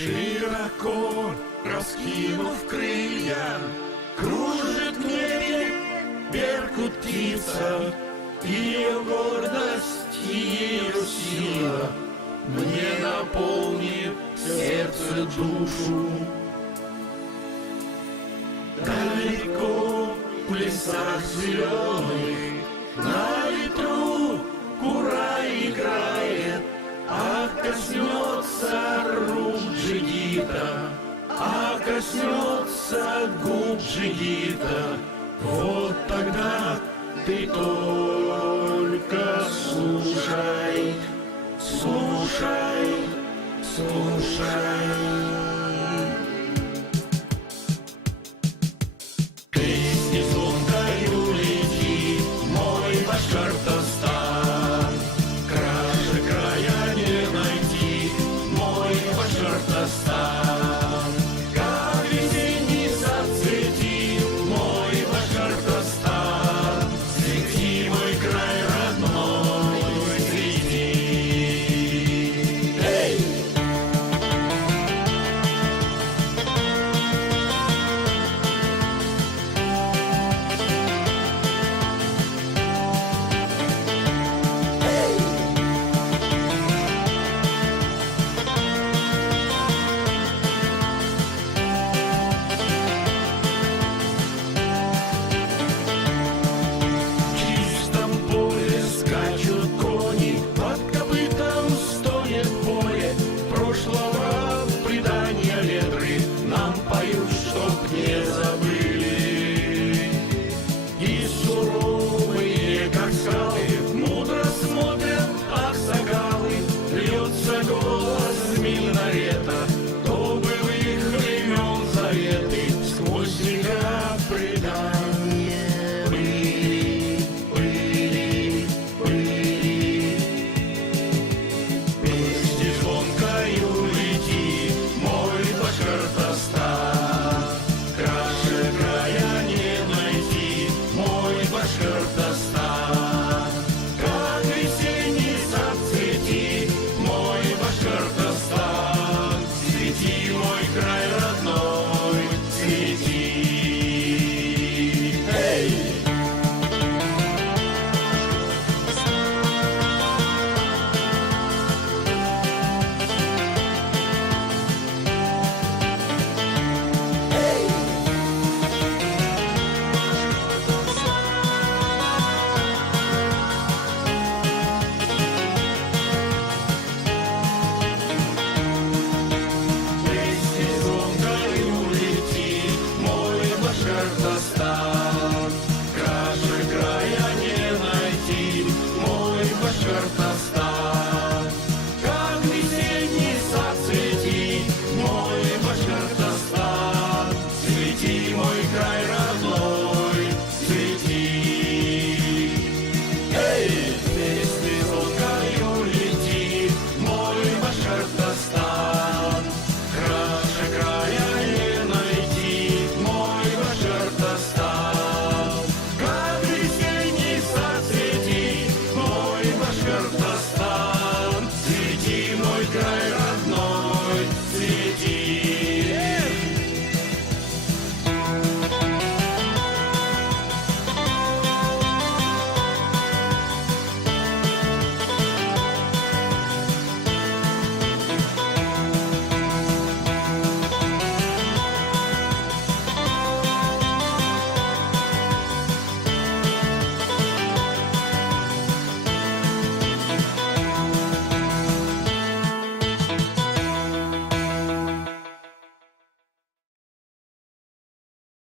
Широко раскинув крылья, кружит в небе беркут птица, ее гордость и ее сила мне наполнит сердце душу. Далеко в лесах зеленых на ветру кура играет, а коснется рук джигита, а коснется губ джигита, вот тогда ты только слушай, слушай, слушай. Песни звонкою летит мой Башкортостан, краше края не найти мой Башкортостан. Как весенний зацветит мой Башкортостан, цвети мой край родной, цвети. Эй! В чистом поле скачут кони, под копытом стонет поле. Прошлого предания ветры нам поют, чтоб не забыли. И суровые, как скалы, мудро смотрят аксакалы. Льется голос с минарета,